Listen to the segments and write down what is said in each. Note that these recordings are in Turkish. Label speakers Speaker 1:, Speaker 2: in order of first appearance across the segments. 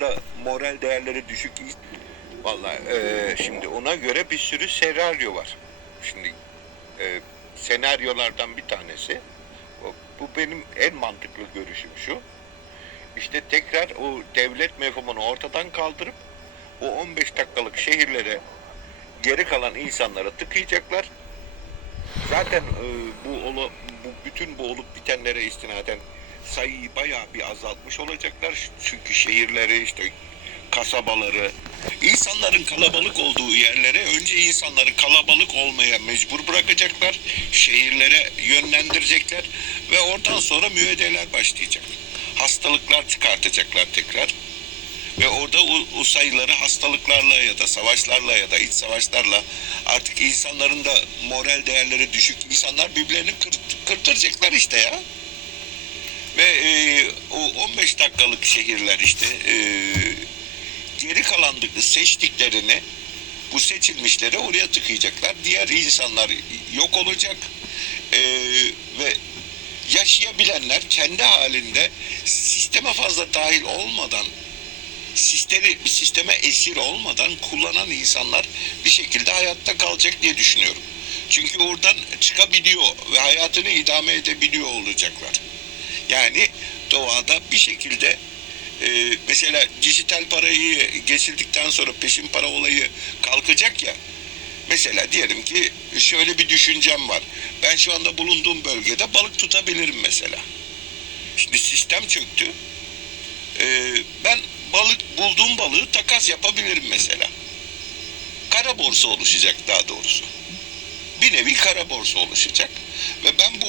Speaker 1: da moral değerleri düşük. Vallahi e, şimdi ona göre bir sürü senaryo var. Şimdi e, senaryolardan bir tanesi bu benim en mantıklı görüşüm şu. İşte tekrar o devlet mefhumunu ortadan kaldırıp o 15 dakikalık şehirlere geri kalan insanlara tıkayacaklar. Zaten e, bu, ola, bu bütün bu olup bitenlere istinaden sayıyı bayağı bir azaltmış olacaklar. Çünkü şehirleri işte kasabaları, insanların kalabalık olduğu yerlere önce insanları kalabalık olmaya mecbur bırakacaklar. Şehirlere yönlendirecekler ve oradan sonra müeydeler başlayacak. Hastalıklar çıkartacaklar tekrar. Ve orada o, o sayıları hastalıklarla ya da savaşlarla ya da iç savaşlarla artık insanların da moral değerleri düşük insanlar birbirlerini kırt, kırtıracaklar işte ya. Ve e, o 15 dakikalık şehirler işte e, geri kalandıklı seçtiklerini bu seçilmişlere oraya tıkayacaklar. Diğer insanlar yok olacak. E, ve yaşayabilenler kendi halinde sisteme fazla dahil olmadan sistemi, sisteme esir olmadan kullanan insanlar bir şekilde hayatta kalacak diye düşünüyorum. Çünkü oradan çıkabiliyor ve hayatını idame edebiliyor olacaklar. Yani doğada bir şekilde e, mesela dijital parayı geçildikten sonra peşin para olayı kalkacak ya. Mesela diyelim ki şöyle bir düşüncem var. Ben şu anda bulunduğum bölgede balık tutabilirim mesela. Şimdi sistem çöktü. Ee, ben balık bulduğum balığı takas yapabilirim mesela. Kara borsa oluşacak daha doğrusu. Bir nevi kara borsa oluşacak ve ben bu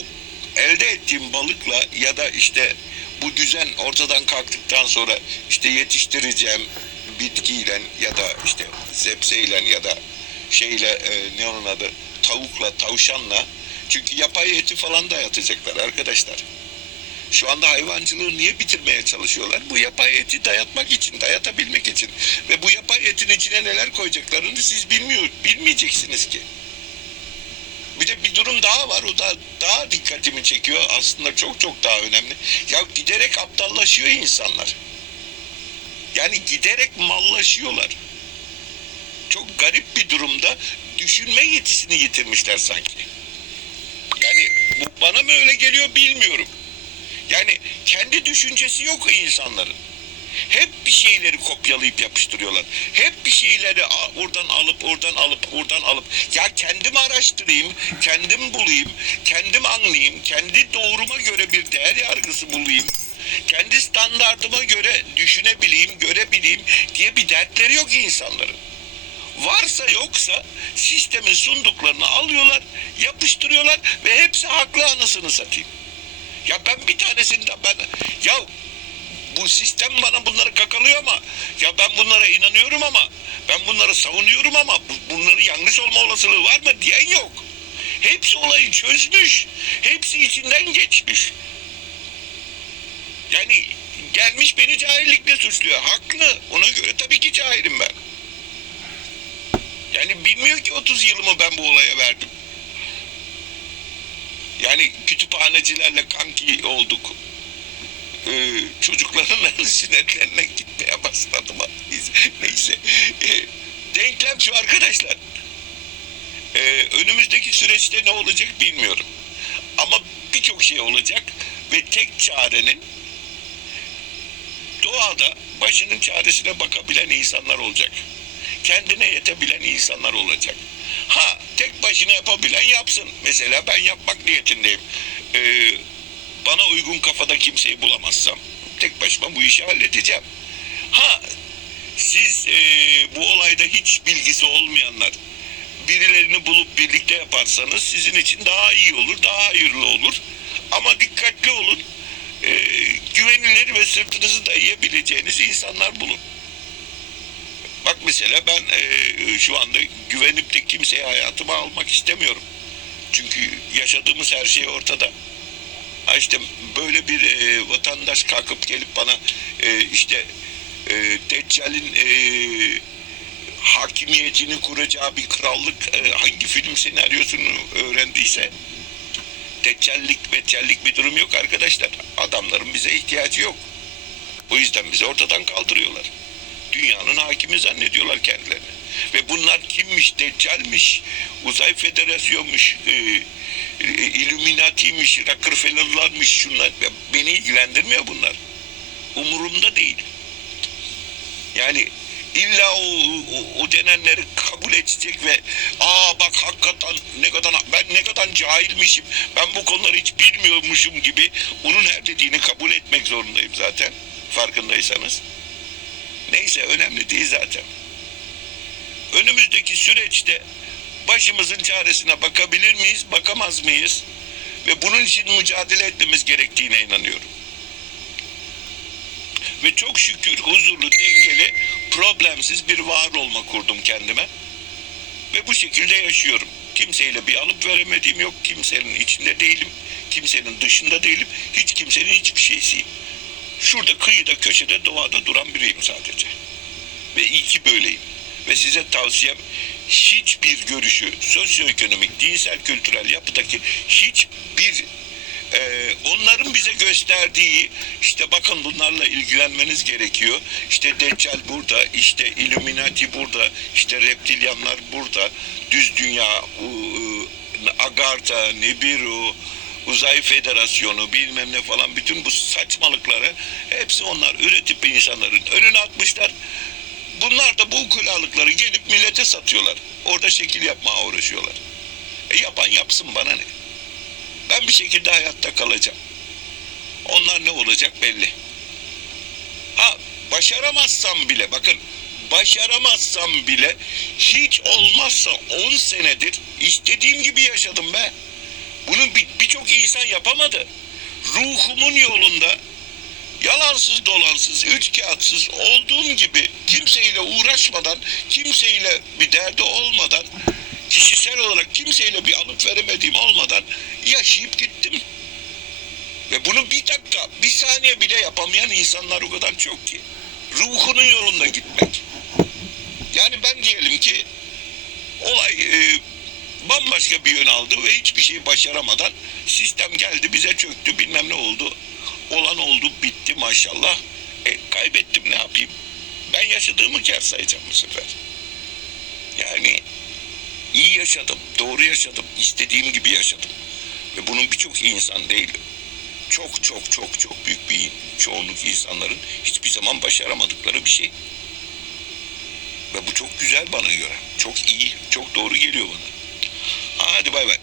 Speaker 1: elde ettiğim balıkla ya da işte bu düzen ortadan kalktıktan sonra işte yetiştireceğim bitkiyle ya da işte zepseyle ya da şeyle e, ne onun adı tavukla tavşanla çünkü yapay eti falan dayatacaklar arkadaşlar. Şu anda hayvancılığı niye bitirmeye çalışıyorlar? Bu yapay eti dayatmak için, dayatabilmek için. Ve bu yapay etin içine neler koyacaklarını siz bilmiyor, bilmeyeceksiniz ki. Bir de bir durum daha var. O da daha dikkatimi çekiyor. Aslında çok çok daha önemli. Ya giderek aptallaşıyor insanlar. Yani giderek mallaşıyorlar. Çok garip bir durumda düşünme yetisini yitirmişler sanki. Yani bu bana mı öyle geliyor bilmiyorum. Yani kendi düşüncesi yok insanların. Hep bir şeyleri kopyalayıp yapıştırıyorlar. Hep bir şeyleri oradan alıp oradan alıp oradan alıp ya kendim araştırayım, kendim bulayım, kendim anlayayım, kendi doğruma göre bir değer yargısı bulayım. Kendi standartıma göre düşünebileyim, görebileyim diye bir dertleri yok insanların. Varsa yoksa sistemin sunduklarını alıyorlar, yapıştırıyorlar ve hepsi haklı anasını satayım. Ya ben bir tanesini de ben ya bu sistem bana bunları kakalıyor ama ya ben bunlara inanıyorum ama ben bunları savunuyorum ama bu- bunların yanlış olma olasılığı var mı diyen yok. Hepsi olayı çözmüş. Hepsi içinden geçmiş. Yani gelmiş beni cahillikle suçluyor. Haklı. Ona göre tabii ki cahilim ben. Yani bilmiyor ki 30 yılımı ben bu olaya verdim. Yani kütüphanecilerle kanki olduk. Ee, çocukların sinetlerine gitmeye başladım. Neyse. Ee, denklem şu arkadaşlar. Ee, önümüzdeki süreçte ne olacak bilmiyorum. Ama birçok şey olacak ve tek çarenin doğada başının çaresine bakabilen insanlar olacak. Kendine yetebilen insanlar olacak. Ha tek başına yapabilen yapsın. Mesela ben yapmak niyetindeyim. Ee, bana uygun kafada kimseyi bulamazsam tek başıma bu işi halledeceğim. Ha siz ee, bu olayda hiç bilgisi olmayanlar birilerini bulup birlikte yaparsanız sizin için daha iyi olur, daha hayırlı olur. Ama dikkatli olun. Ee, güvenilir ve sırtınızı dayayabileceğiniz insanlar bulun. Bak mesela ben e, şu anda güvenip de kimseye hayatıma almak istemiyorum. Çünkü yaşadığımız her şey ortada. Ha işte böyle bir e, vatandaş kalkıp gelip bana e, işte e, Deccal'in e, hakimiyetini kuracağı bir krallık e, hangi film senaryosunu öğrendiyse Deccallik, beccallik bir durum yok arkadaşlar. Adamların bize ihtiyacı yok. O yüzden bizi ortadan kaldırıyorlar. Dünyanın hakimi zannediyorlar kendilerini. Ve bunlar kimmiş? Deccal'miş, Uzay Federasyon'muş, e, e, Illuminati'ymiş, Rockefeller'larmış şunlar. Beni ilgilendirmiyor bunlar. Umurumda değil. Yani illa o, o, o denenleri kabul edecek ve aa bak hakikaten ne kadar ben ne kadar cahilmişim ben bu konuları hiç bilmiyormuşum gibi onun her dediğini kabul etmek zorundayım zaten farkındaysanız. Neyse önemli değil zaten. Önümüzdeki süreçte başımızın çaresine bakabilir miyiz, bakamaz mıyız? Ve bunun için mücadele etmemiz gerektiğine inanıyorum. Ve çok şükür huzurlu, dengeli, problemsiz bir var olma kurdum kendime. Ve bu şekilde yaşıyorum. Kimseyle bir alıp veremediğim yok. Kimsenin içinde değilim. Kimsenin dışında değilim. Hiç kimsenin hiçbir şeysiyim. Şurada kıyıda köşede doğada duran biriyim sadece. Ve iyi ki böyleyim. Ve size tavsiyem hiçbir görüşü sosyoekonomik, dinsel, kültürel yapıdaki hiçbir e, onların bize gösterdiği işte bakın bunlarla ilgilenmeniz gerekiyor. İşte Deccal burada, işte Illuminati burada, işte reptilyanlar burada, düz dünya, u- Agartha, Nibiru, Uzay Federasyonu bilmem ne falan bütün bu saçmalıkları hepsi onlar üretip insanların önüne atmışlar. Bunlar da bu ukulalıkları gelip millete satıyorlar. Orada şekil yapmaya uğraşıyorlar. E yapan yapsın bana ne? Ben bir şekilde hayatta kalacağım. Onlar ne olacak belli. Ha başaramazsam bile bakın başaramazsam bile hiç olmazsa 10 senedir istediğim gibi yaşadım be. Bunu bir- birçok insan yapamadı. Ruhumun yolunda yalansız dolansız, üç kağıtsız olduğum gibi kimseyle uğraşmadan, kimseyle bir derdi olmadan, kişisel olarak kimseyle bir alıp veremediğim olmadan yaşayıp gittim. Ve bunu bir dakika, bir saniye bile yapamayan insanlar o kadar çok ki. Ruhunun yolunda gitmek. Yani ben diyelim ki olay e, bambaşka bir yön aldı ve hiçbir şey başaramadan sistem geldi bize çöktü bilmem ne oldu. Olan oldu bitti maşallah. E, kaybettim ne yapayım? Ben yaşadığımı kar sayacağım bu sefer. Yani iyi yaşadım, doğru yaşadım, istediğim gibi yaşadım. Ve bunun birçok insan değil, çok çok çok çok büyük bir çoğunluk insanların hiçbir zaman başaramadıkları bir şey. Ve bu çok güzel bana göre. Çok iyi, çok doğru geliyor bana. Hadi bay bay.